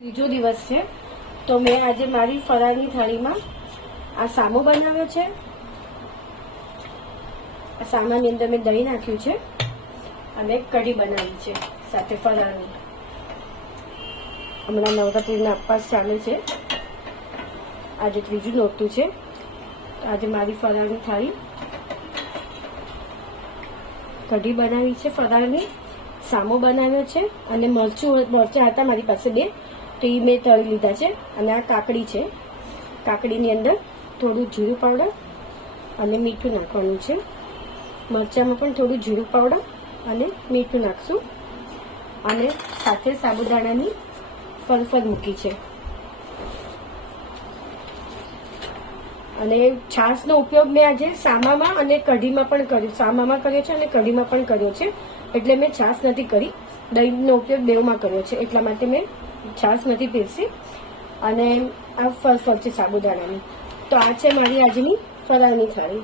ત્રીજો દિવસ છે તો મેં આજે મારી ફરાળની થાળીમાં આ સામો બનાવ્યો છે। આ સામાની અંદર મેં દહીં નાખ્યું છે અને કઢી બનાવી છે સાથે ફરાળની। હમણાં નવરાત્રિના ઉપવાસ ચાલે છે, આજે ત્રીજું નોરતું છે। આજે મારી ફરાળની થાળી કઢી બનાવી છે ફરાળની, સામો બનાવ્યો છે અને મરચાં હતા મારી પાસે 2 તો એ મેં તળી લીધા છે। અને આ કાકડી છે, કાકડીની અંદર થોડું જીરું પાવડર અને મીઠું નાખવાનું છે। મરચાંમાં પણ થોડું જીરું પાવડર અને મીઠું નાખશું અને સાથે સાબુદાણાની ફરફર મૂકી છે। અને છાશનો ઉપયોગ મેં આજે સામામાં અને કઢીમાં પણ કર્યો, સામામાં કર્યો છે અને કઢીમાં પણ કર્યો છે, એટલે મેં છાશ નથી કરી, દહીંનો ઉપયોગ બેઉમાં કર્યો છે, એટલા માટે મેં છાશ નથી પીરસી। અને આ ફરફર છે સાબુદાણાની। તો આ છે મારી આજની ફરાળની થાળી।